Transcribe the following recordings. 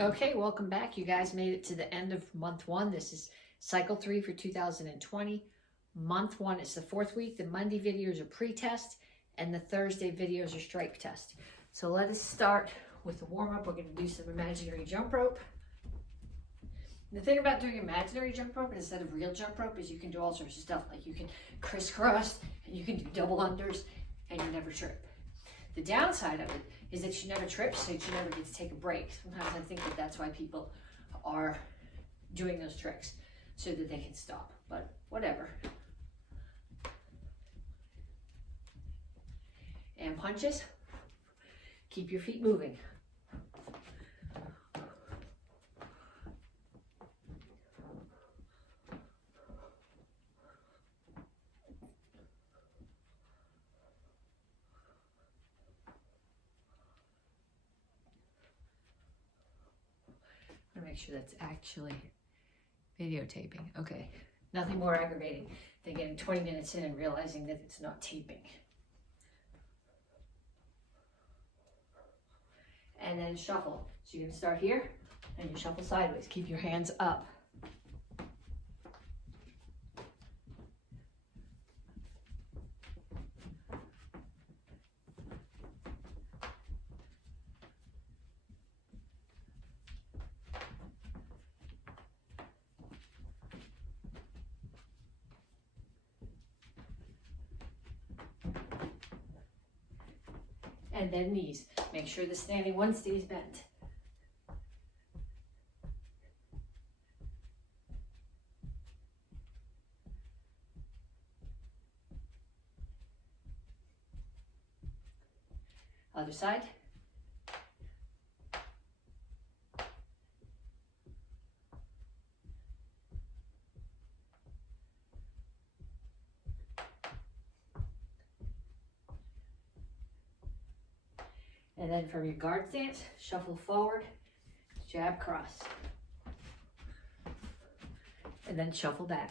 Okay, welcome back. You guys made it to the end of month one. This is cycle 3 for 2020. Month one is the 4th week. The Monday videos are pre-test and the Thursday videos are stripe test. So let us start with the warm-up. We're going to do some imaginary jump rope. The thing about doing imaginary jump rope instead of real jump rope is you can do all sorts of stuff. Like you can crisscross and you can do double unders and you never trip. The downside of it is that you never trip, so you never get to take a break. Sometimes I think that that's why people are doing those tricks, so that they can stop, but whatever. And punches, keep your feet moving. Make sure that's actually videotaping. Okay, nothing more aggravating than getting 20 minutes in and realizing that it's not taping. And then shuffle. So you're gonna start here and you shuffle sideways. Keep your hands up. And then knees. Make sure the standing one stays bent. Other side. And then from your guard stance, shuffle forward, jab, cross. And then shuffle back.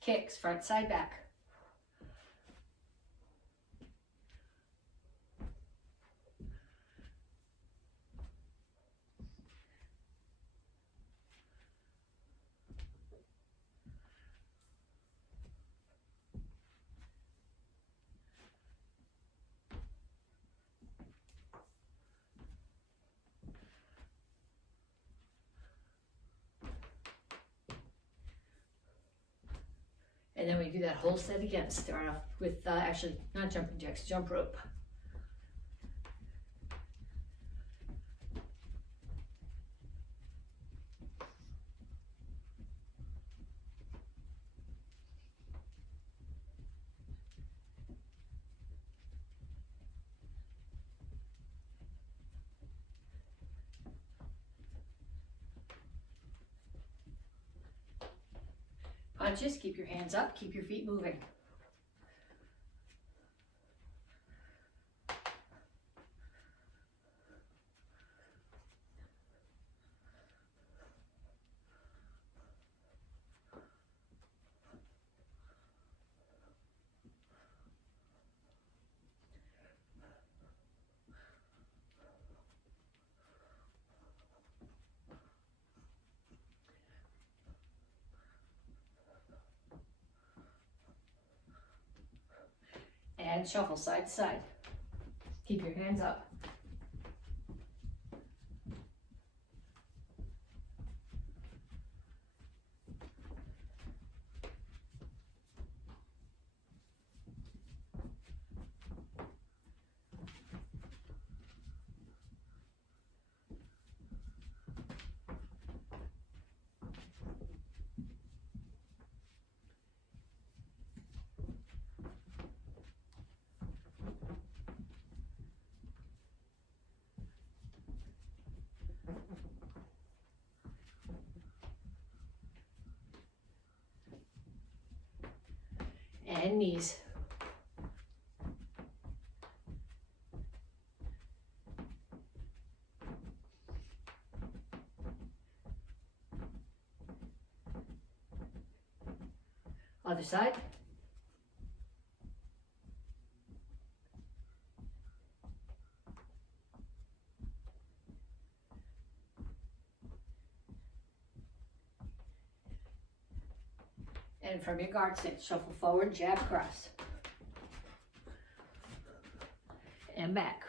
Kicks, front, side, back. And then we do that whole set again. Start off with, actually, not jumping jacks, jump rope. Punches, keep your hands up, keep your feet moving. And shuffle side to side. Keep your hands up. And knees. Other side. And from your guard stance, shuffle forward, jab, cross. And back.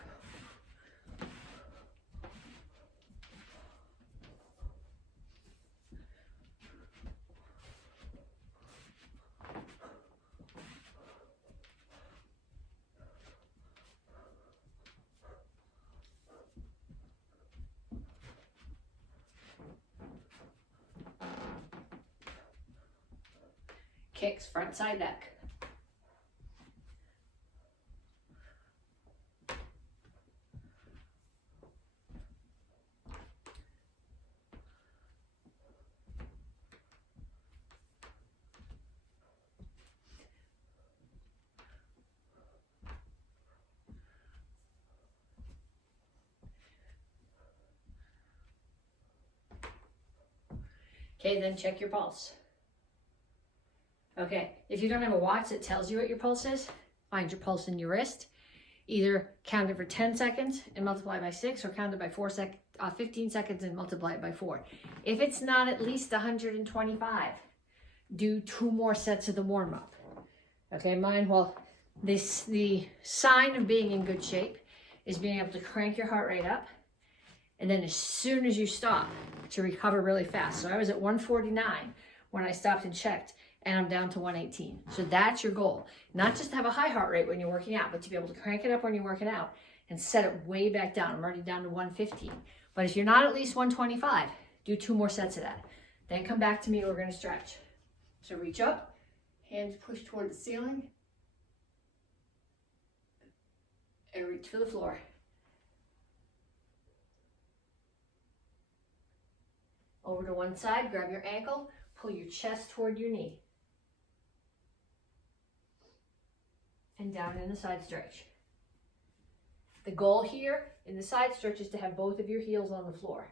Kicks, front side neck. Okay, then check your pulse. Okay, if you don't have a watch that tells you what your pulse is, find your pulse in your wrist. Either count it for 10 seconds and multiply by 6, or count it by 15 seconds and multiply it by 4. If it's not at least 125, do 2 more sets of the warm-up. Okay, the sign of being in good shape is being able to crank your heart rate up, and then as soon as you stop, to recover really fast. So I was at 149 when I stopped and checked, and I'm down to 118. So that's your goal. Not just to have a high heart rate when you're working out, but to be able to crank it up when you're working out and set it way back down. I'm already down to 115. But if you're not at least 125, do 2 more sets of that. Then come back to me, we're gonna stretch. So reach up, hands push toward the ceiling, and reach for the floor. Over to one side, grab your ankle, pull your chest toward your knee. And down in the side stretch. The goal here in the side stretch is to have both of your heels on the floor.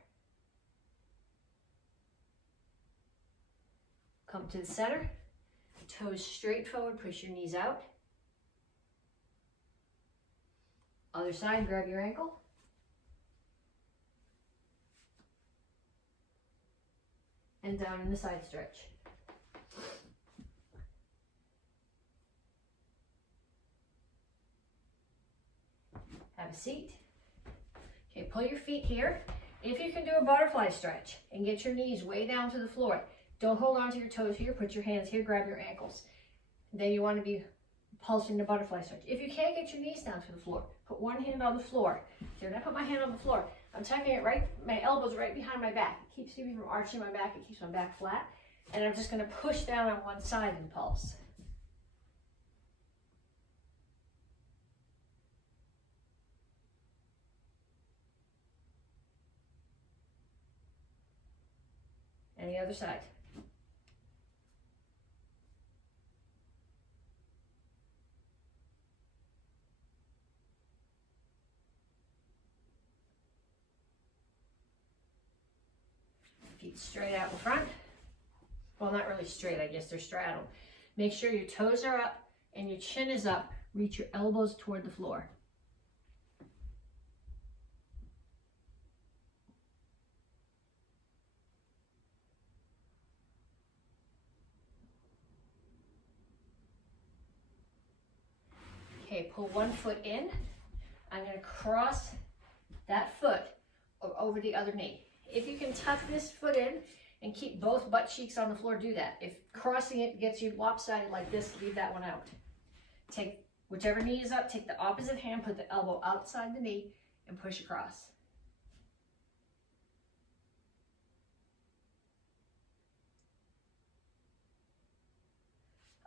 Come to the center, toes straight forward, push your knees out. Other side, grab your ankle. And down in the side stretch. Have a seat. Okay, pull your feet here. If you can do a butterfly stretch and get your knees way down to the floor, don't hold on to your toes here, put your hands here, grab your ankles. Then you want to be pulsing the butterfly stretch. If you can't get your knees down to the floor, put one hand on the floor. So when I put my hand on the floor, I'm tucking it right, my elbows right behind my back. It keeps me from arching my back, it keeps my back flat. And I'm just going to push down on one side and pulse. And the other side. Feet straight out in front. Well, not really straight, I guess they're straddled. Make sure your toes are up and your chin is up. Reach your elbows toward the floor. Okay, pull one foot in. I'm going to cross that foot over the other knee. If you can tuck this foot in and keep both butt cheeks on the floor, do that. If crossing it gets you lopsided like this, leave that one out. Take whichever knee is up, take the opposite hand, put the elbow outside the knee, and push across.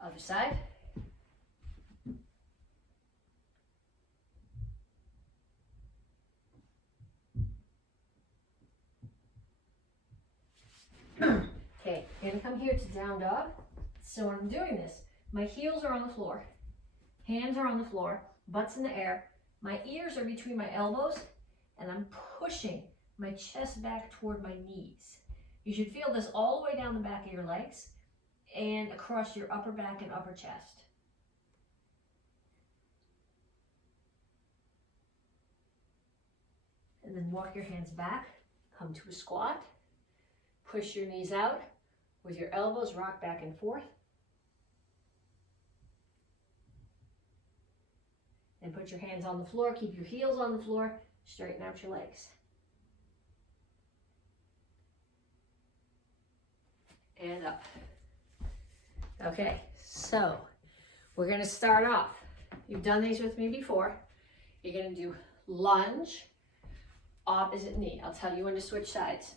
Other side. Okay, I'm gonna come here to down dog. So when I'm doing this, my heels are on the floor, hands are on the floor, butt's in the air, my ears are between my elbows, and I'm pushing my chest back toward my knees. You should feel this all the way down the back of your legs, and across your upper back and upper chest. And then walk your hands back, come to a squat, push your knees out with your elbows, rock back and forth. And put your hands on the floor, keep your heels on the floor, straighten out your legs. And up. Okay, so we're gonna start off. You've done these with me before. You're gonna do lunge, opposite knee. I'll tell you when to switch sides.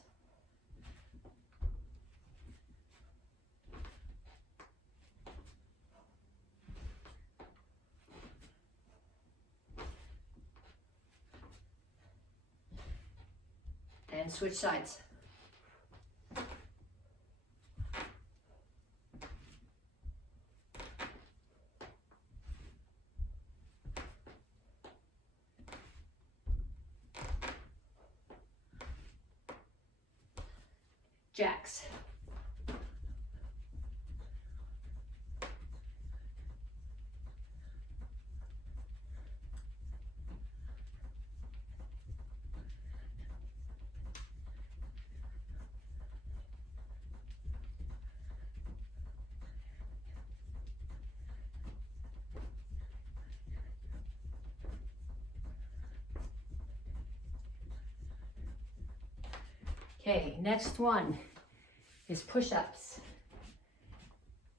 And switch sides. Jacks. Okay, next one is push-ups.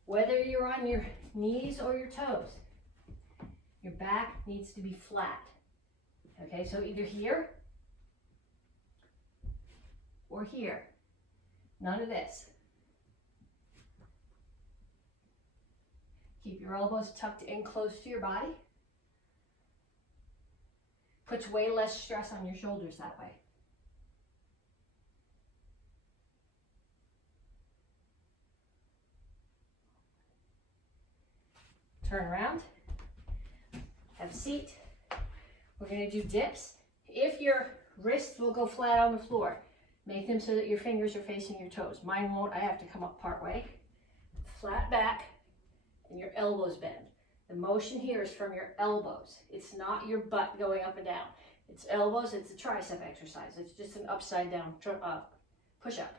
Whether you're on your knees or your toes, your back needs to be flat. Okay, so either here or here. None of this. Keep your elbows tucked in close to your body. Puts way less stress on your shoulders that way. Turn around, have a seat. We're gonna do dips. If your wrists will go flat on the floor, make them so that your fingers are facing your toes. Mine won't, I have to come up part way. Flat back and your elbows bend. The motion here is from your elbows. It's not your butt going up and down. It's elbows, it's a tricep exercise. It's just an upside down push-up.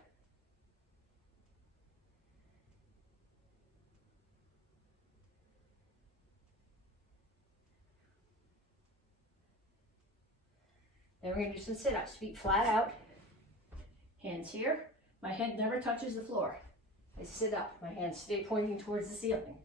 Then we're gonna do some sit-ups, feet flat out, hands here. My head never touches the floor. I sit up, my hands stay pointing towards the ceiling.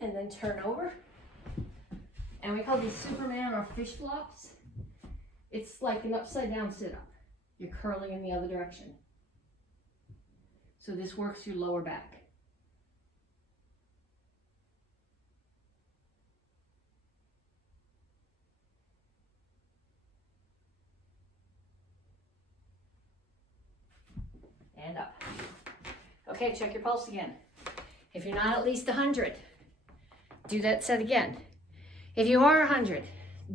And then turn over. And we call these Superman or fish flops. It's like an upside down sit-up. You're curling in the other direction. So this works your lower back. And up. Okay, check your pulse again. If you're not at least 100, do that set again. If you are 100,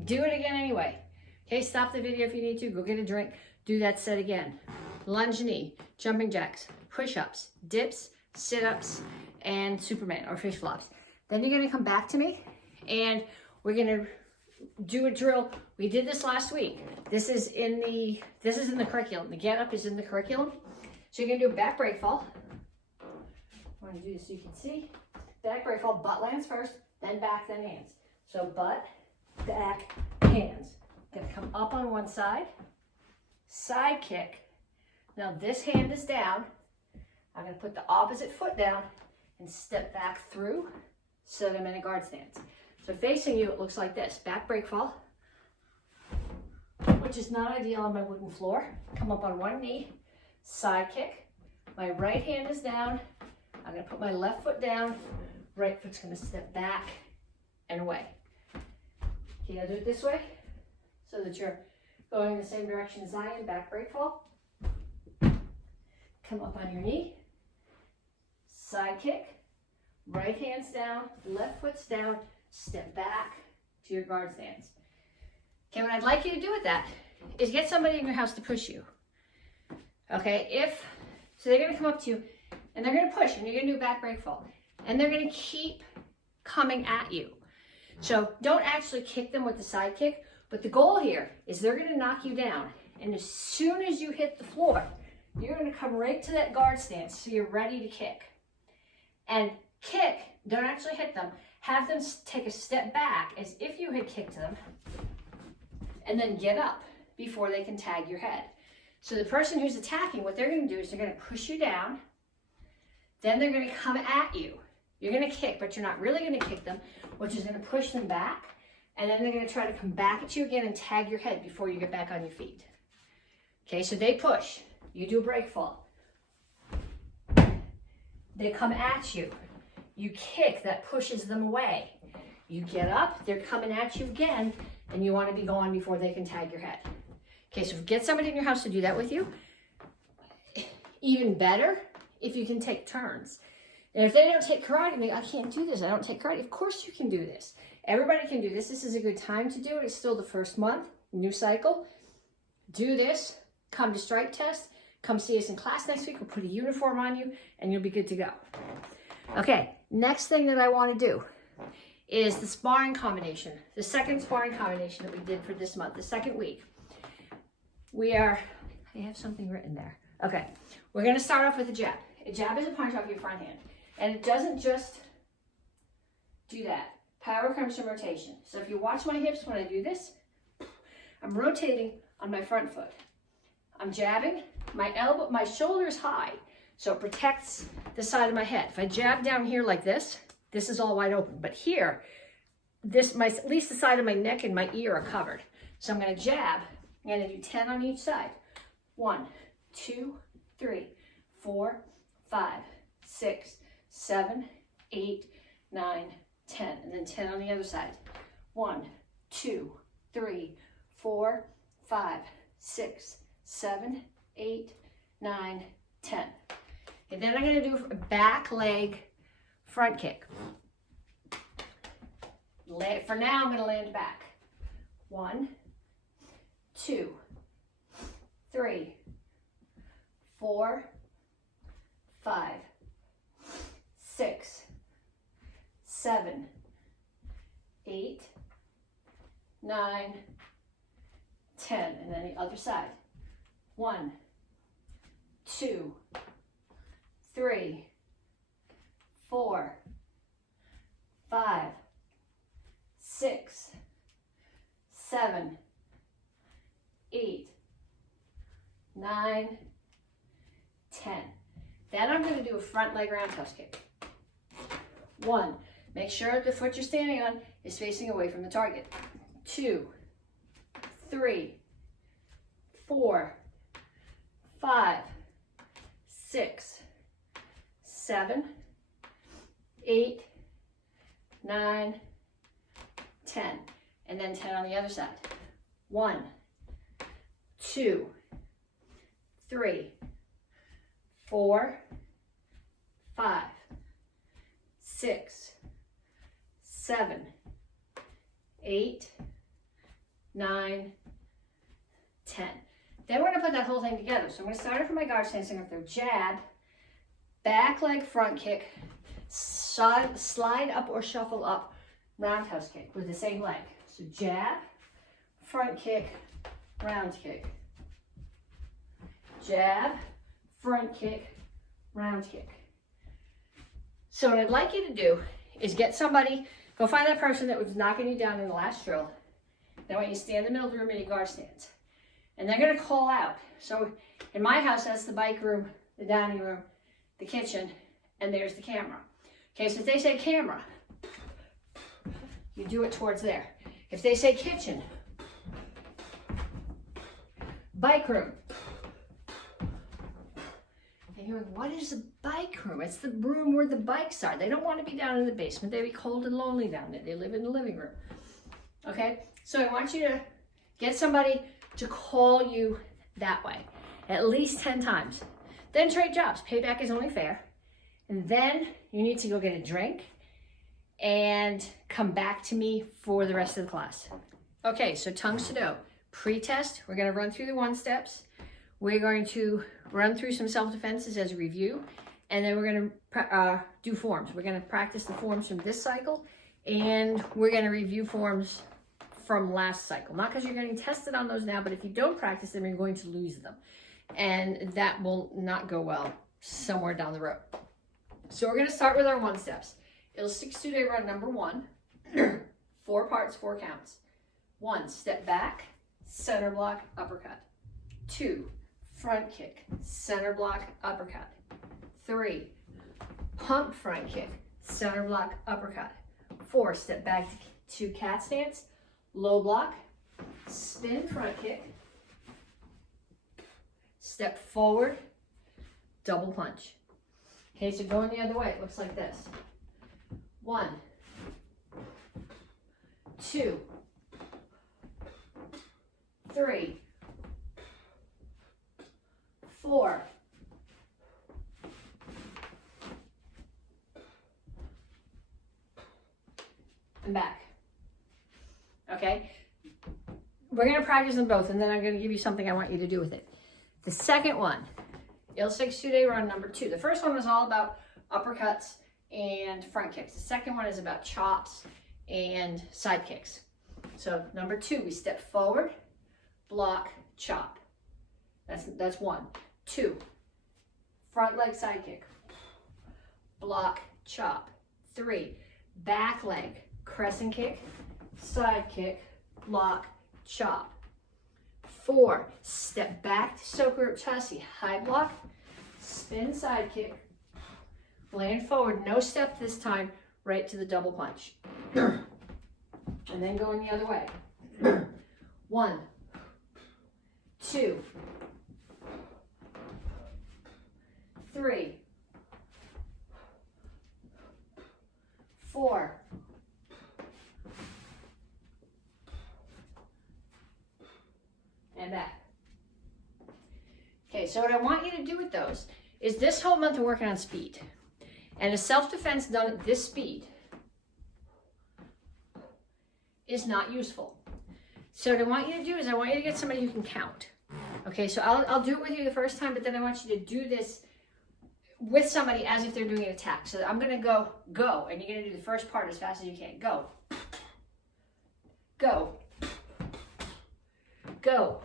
do it again anyway. Okay, stop the video if you need to. Go get a drink. Do that set again. Lunge knee, jumping jacks, push-ups, dips, sit-ups, and Superman or fish flops. Then you're gonna come back to me and we're gonna do a drill. We did this last week. This is in the curriculum. The get up is in the curriculum. So you're gonna do a back break fall. I'm gonna do this so you can see. Back break fall, butt lands first, then back, then hands. So butt, back, hands. Gonna come up on one side, side kick. Now this hand is down. I'm gonna put the opposite foot down and step back through so that I'm in a guard stance. So facing you, it looks like this. Back break fall, which is not ideal on my wooden floor. Come up on one knee, side kick. My right hand is down. I'm gonna put my left foot down. Right foot's gonna step back and away. Okay, I'll do it this way so that you're going in the same direction as I am. Back break fall. come up on your knee, side kick, right hand's down, left foot's down, step back to your guard stance. Okay, what I'd like you to do with that is get somebody in your house to push you. Okay, so they're gonna come up to you and they're gonna push and you're gonna do a back break fall. And they're gonna keep coming at you. So don't actually kick them with the side kick, but the goal here is they're gonna knock you down. And as soon as you hit the floor, you're gonna come right to that guard stance so you're ready to kick. And kick, don't actually hit them, have them take a step back as if you had kicked them, and then get up before they can tag your head. So the person who's attacking, what they're gonna do is they're gonna push you down, then they're gonna come at you. You're gonna kick, but you're not really gonna kick them, which is gonna push them back, and then they're gonna try to come back at you again and tag your head before you get back on your feet. Okay, so they push, you do a break fall. They come at you, you kick, that pushes them away. You get up, they're coming at you again, and you wanna be gone before they can tag your head. Okay, so get somebody in your house to do that with you. Even better, if you can take turns. And if they don't take karate, I can't do this, I don't take karate. Of course you can do this. Everybody can do this. This is a good time to do it. It's still the first month, new cycle. Do this, come to strike test, come see us in class next week. We'll put a uniform on you and you'll be good to go. Okay, next thing that I want to do is the sparring combination, the second sparring combination that we did for this month, the second week. I have something written there. Okay, we're gonna start off with a jab. A jab is a punch off your front hand. And it doesn't just do that. Power comes from rotation. So if you watch my hips when I do this, I'm rotating on my front foot. I'm jabbing, my shoulder is high, so it protects the side of my head. If I jab down here like this is all wide open. But here, at least the side of my neck and my ear are covered. So I'm gonna jab, I'm gonna do 10 on each side. 1, 2, 3, 4, 5, 6, 7, 8, 9, 10, and then 10 on the other side. 1, 2, 3, 4, 5, 6, 7, 8, 9, 10. And then I'm going to do a back leg front kick. For now, I'm going to land back. 1, 2, 3, 4, 5, 6, 7, 8, 9, 10, and then the other side. 1, 2, 3, 4, 5, 6, 7, 8, 9, 10. Then I'm going to do a front leg roundhouse kick. 1, make sure the foot you're standing on is facing away from the target. 2, 3, 4, 5, 6, 7, 8, 9, 10. And then 10 on the other side. 1, 2, 3, 4, 5, 6, 7, 8, 9, 10. Then we're going to put that whole thing together. So I'm going to start it from my guard stance. I'm going to throw jab, back leg front kick, slide up or shuffle up, roundhouse kick with the same leg. So jab, front kick, round kick. Jab, front kick, round kick. So what I'd like you to do is get somebody, go find that person that was knocking you down in the last drill. Then I want you to stand in the middle of the room in your guard stance. And they're going to call out. So in my house, that's the bike room, the dining room, the kitchen, and there's the camera. Okay, so if they say camera, you do it towards there. If they say kitchen, bike room. And you're like, what is a bike room? It's the room where the bikes are. They don't want to be down in the basement. They'd be cold and lonely down there. They live in the living room. Okay, so I want you to get somebody to call you that way, at least 10 times. Then trade jobs. Payback is only fair. And then you need to go get a drink and come back to me for the rest of the class. Okay, so Tang Soo Do. Pre-test, we're going to run through the 1 steps. We're going to run through some self-defenses as a review, and then we're going to do forms. We're going to practice the forms from this cycle, and we're going to review forms from last cycle. Not because you're getting tested on those now, but if you don't practice them, you're going to lose them. And that will not go well somewhere down the road. So we're going to start with our 1 steps. It'll 6-2-day run number 1. 4 parts, 4 counts. 1, step back, center block, uppercut. 2, front kick, center block, uppercut. 3, pump front kick, center block, uppercut. 4, step back to cat stance, low block, spin front kick, step forward, double punch. Okay, so going the other way, it looks like this. 1, 2, 3, 4, and back. Okay, we're going to practice them both, and then I'm going to give you something I want you to do with it. The second one, it'll 6-2-day run number 2. The first one was all about uppercuts and front kicks. The second one is about chops and side kicks. So number 2, we step forward, block, chop. That's 1. 2, front leg side kick, block, chop. 3, back leg, crescent kick, side kick, block, chop. 4, step back to soak rope chassis, high block, spin side kick, land forward, no step this time, right to the double punch. And then going the other way. 1, 2, 3, 4, and back. Okay, so what I want you to do with those is this whole month we're working on speed. And a self-defense done at this speed is not useful. So what I want you to do is I want you to get somebody who can count. Okay, so I'll do it with you the first time, but then I want you to do this with somebody as if they're doing an attack. So I'm going to go, and you're going to do the first part as fast as you can. Go. Go. Go.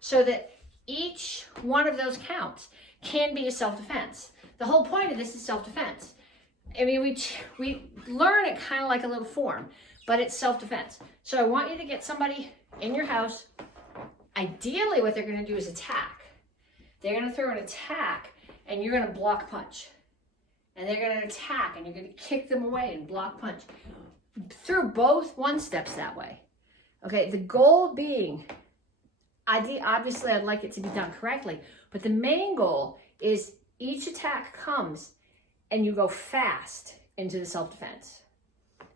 So that each one of those counts can be a self-defense. The whole point of this is self-defense. I mean, we learn it kind of like a little form, but it's self-defense. So I want you to get somebody in your house. Ideally, what they're going to do is attack. They're going to throw an attack, and you're going to block punch. And they're going to attack, and you're going to kick them away and block punch. Through both 1 steps that way. Okay, the goal being, obviously I'd like it to be done correctly, but the main goal is each attack comes and you go fast into the self-defense.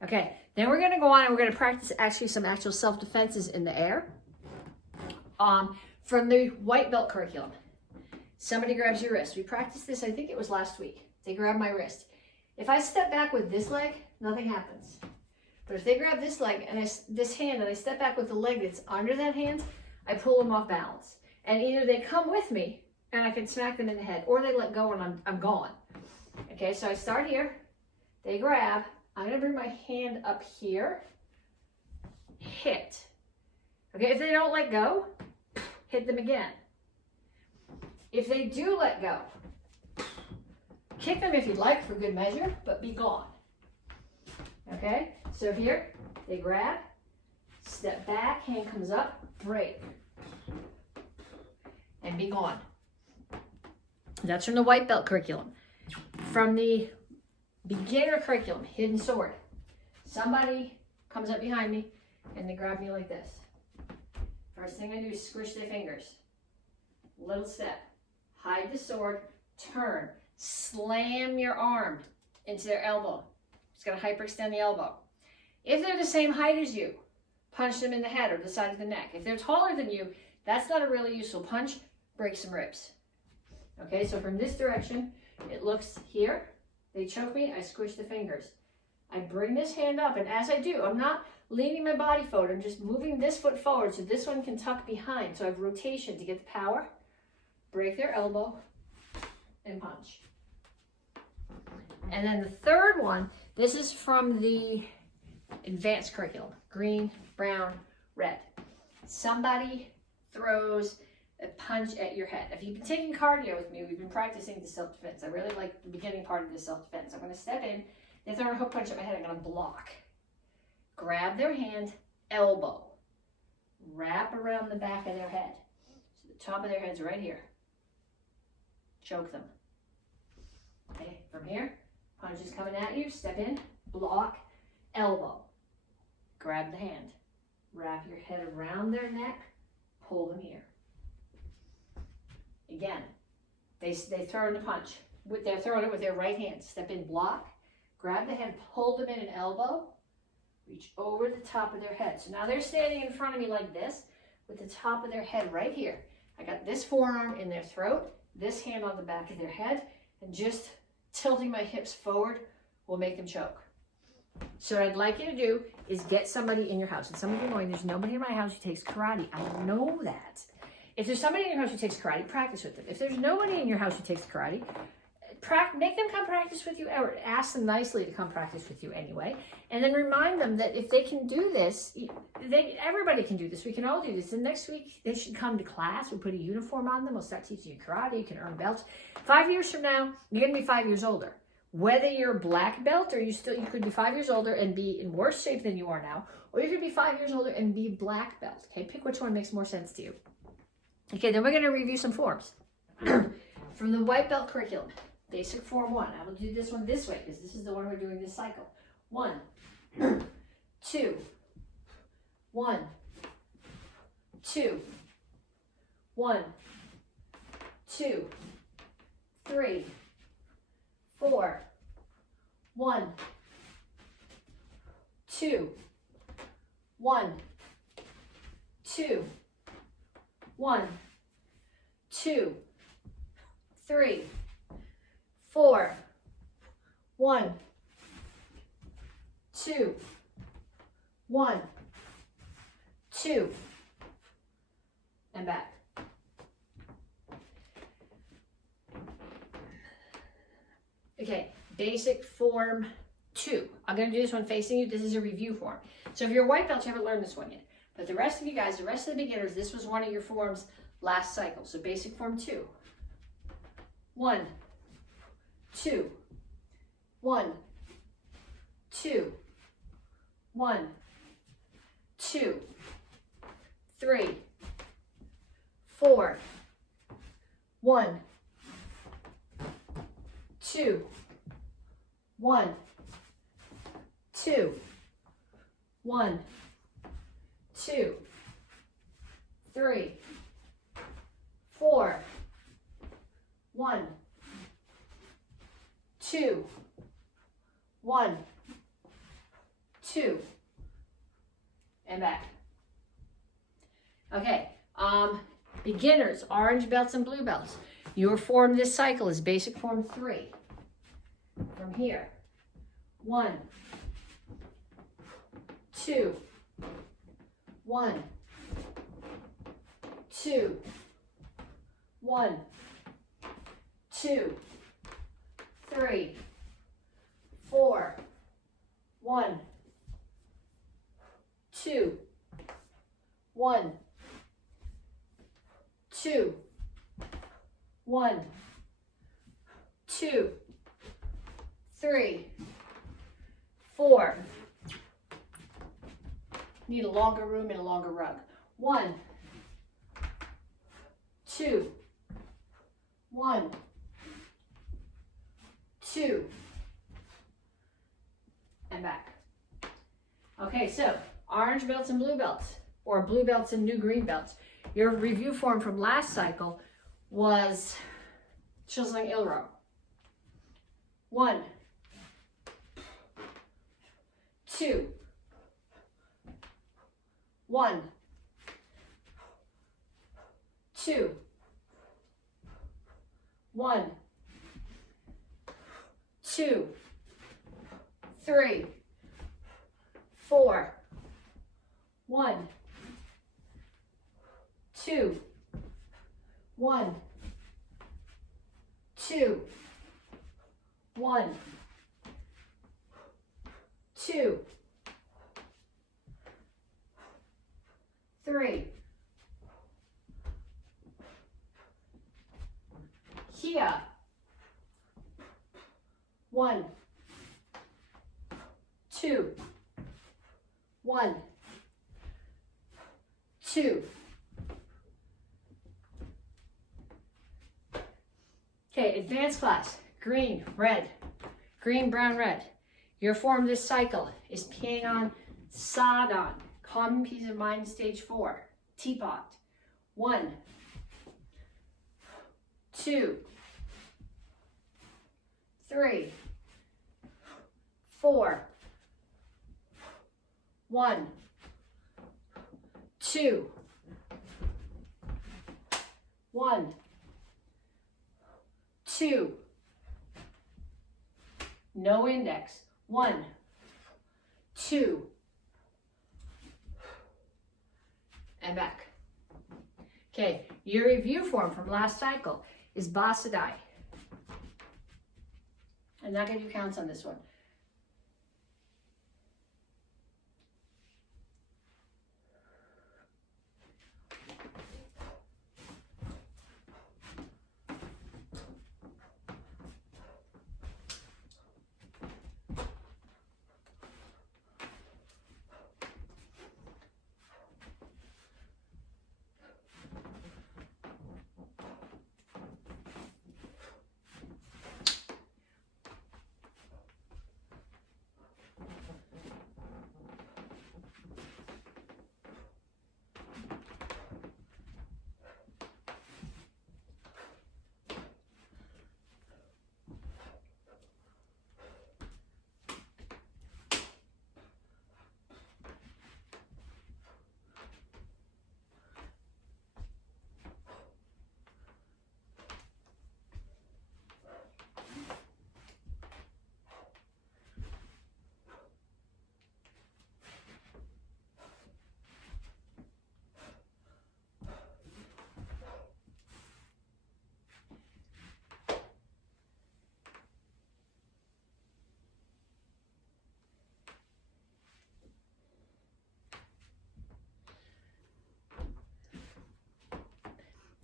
Okay, then we're going to go on and we're going to practice actually some actual self-defenses in the air from the white belt curriculum. Somebody grabs your wrist. We practiced this, I think it was last week. They grab my wrist. If I step back with this leg, nothing happens. But if they grab this leg and this hand and I step back with the leg that's under that hand, I pull them off balance. And either they come with me and I can smack them in the head, or they let go and I'm gone. Okay, so I start here, they grab, I'm gonna bring my hand up here, hit. Okay, if they don't let go, hit them again. If they do let go, kick them if you'd like for good measure, but be gone. Okay, so here, they grab, step back, hand comes up, break, and be gone. That's from the white belt curriculum. From the beginner curriculum, hidden sword. Somebody comes up behind me and they grab me like this. First thing I do is squish their fingers. Little step. Hide the sword, turn, slam your arm into their elbow. It's going to hyperextend the elbow. If they're the same height as you, punch them in the head or the side of the neck. If they're taller than you, that's not a really useful punch. break some ribs. Okay, so from this direction, it looks here. They choke me, I squish the fingers. I bring this hand up, and as I do, I'm not leaning my body forward. I'm just moving this foot forward so this one can tuck behind. So I have rotation to get the power. Break their elbow and punch. And then the third one, this is from the advanced curriculum. Green, brown, red. Somebody throws a punch at your head. If you've been taking cardio with me, we've been practicing the self-defense. I really like the beginning part of the self-defense. I'm going to step in. They throw a hook punch at my head. I'm going to block. Grab their hand, elbow. Wrap around the back of their head. So the top of their head's right here. Choke them. Okay, from here, punch is coming at you. Step in, block, elbow. Grab the hand. Wrap your head around their neck. Pull them here. Again, they throw in a punch. They're throwing it with their right hand. Step in, block, grab the hand, pull them in an elbow, reach over the top of their head. So now they're standing in front of me like this with the top of their head right here. I got this forearm in their throat, this hand on the back of their head, and just tilting my hips forward will make them choke. So what I'd like you to do is get somebody in your house. And some of you are going, there's nobody in my house who takes karate. I know that. If there's somebody in your house who takes karate, practice with them. If there's nobody in your house who takes karate, make them come practice with you, or ask them nicely to come practice with you anyway. And then remind them that if they can do this, everybody can do this. We can all do this. And next week, they should come to class. We'll put a uniform on them. We'll start teaching you karate. You can earn belts. 5 years from now, you're going to be 5 years older. Whether you're a black belt or you could be 5 years older and be in worse shape than you are now, or you could be 5 years older and be black belt. Okay, pick which one makes more sense to you. Okay, then we're going to review some forms. From the white belt curriculum, basic form 1. I will do this one this way because this is the one we're doing this cycle. 1, 2, 1, 2, 1, 2, 3, 4, 1, 2, 1, 2, 1, 2, 3, 4, 1, 2, 1, 2, and back. Okay, basic form 2. I'm going to do this one facing you. This is a review form. So if you're a white belt, you haven't learned this one yet. But the rest of you guys, the rest of the beginners, this was one of your forms last cycle. So basic form 2. 1, 2, 1, 2, 1, 2, 3, 4, 1, 2, 1, 2, 1, 2, 3, 4, 1, 2, 1, 2, and back. Okay, beginners, orange belts and blue belts. Your form this cycle is basic form 3. From here, 1, 2, 1, 2, 1, 2, 3, 4, 1, 2, 1, 2, 1, 2, 3, 4. Need a longer room and a longer rug. 1, 2, 1, 2, and back. Okay, so orange belts and blue belts, or blue belts and new green belts. Your review form from last cycle was Chiseling Ilro. 1, 2, 1, 2, 1, 2, 3, 4, 1, 2, 1, 2, 1, 2, 3. Here. 1, 2, 1, 2. Okay, advanced class. Green, red. Green, brown, red. Your form this cycle is peeing on Sadon. Common peace of mind, stage 4. Teapot. 1, 2, 3, 4, 1, 2, 1, 2. No index. 1, 2, and back. Okay, your review form from last cycle is Basadai. I'm not going to do counts on this one.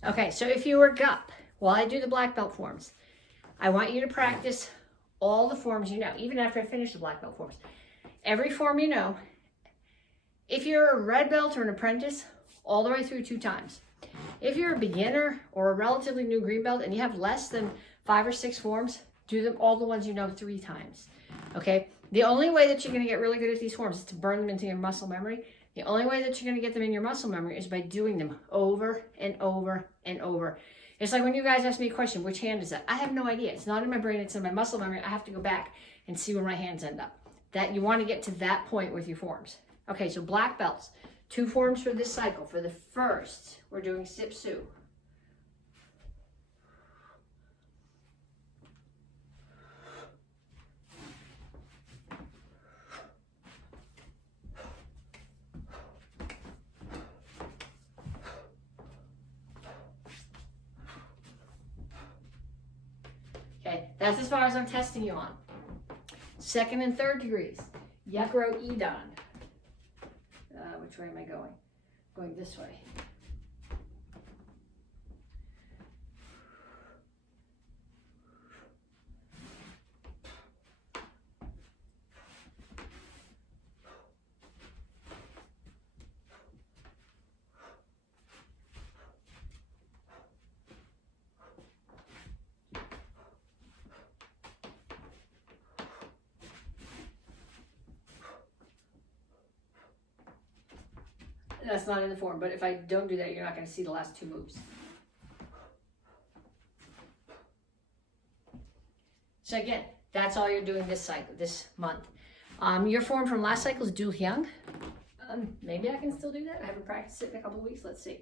Okay, so if you were GUP, while I do the black belt forms, I want you to practice all the forms you know, even after I finish the black belt forms. Every form you know. If you're a red belt or an apprentice, all the way through 2 times. If you're a beginner or a relatively new green belt and you have less than 5 or 6 forms, do them all the ones you know 3 times. Okay? The only way that you're going to get really good at these forms is to burn them into your muscle memory. The only way that you're going to get them in your muscle memory is by doing them over and over and over. It's like when you guys ask me a question, which hand is that? I have no idea. It's not in my brain. It's in my muscle memory. I have to go back and see where my hands end up. That you want to get to that point with your forms. Okay, so black belts. 2 forms for this cycle. For the first, we're doing Sip Soo. Okay, that's as far as I'm testing you on. 2nd and 3rd degrees. Yakro Idan. Which way am I going? Going this way. That's not in the form, but if I don't do that, you're not going to see the last 2 moves. So again, that's all you're doing this cycle, this month. Your form from last cycle is Du Hyung. Maybe I can still do that. I haven't practiced it in a couple of weeks. Let's see.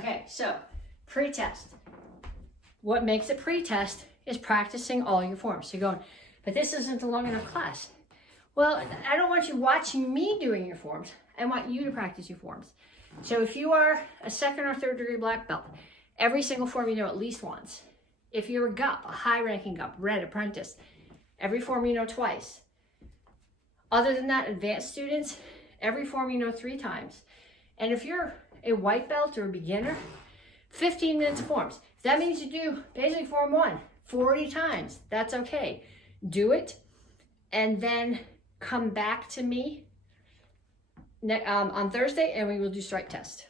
Okay, so pre-test. What makes it pre-test is practicing all your forms. So you're going, but this isn't a long enough class. Well, I don't want you watching me doing your forms. I want you to practice your forms. So if you are a 2nd or 3rd degree black belt, every single form you know at least once. If you're a GUP, a high-ranking GUP, red apprentice, every form you know twice. Other than that, advanced students, every form you know 3 times. And if you're a white belt or a beginner, 15 minutes of forms. If that means you do basic form 1 40 times, that's okay. Do it, and then come back to me on Thursday, and we will do strike test.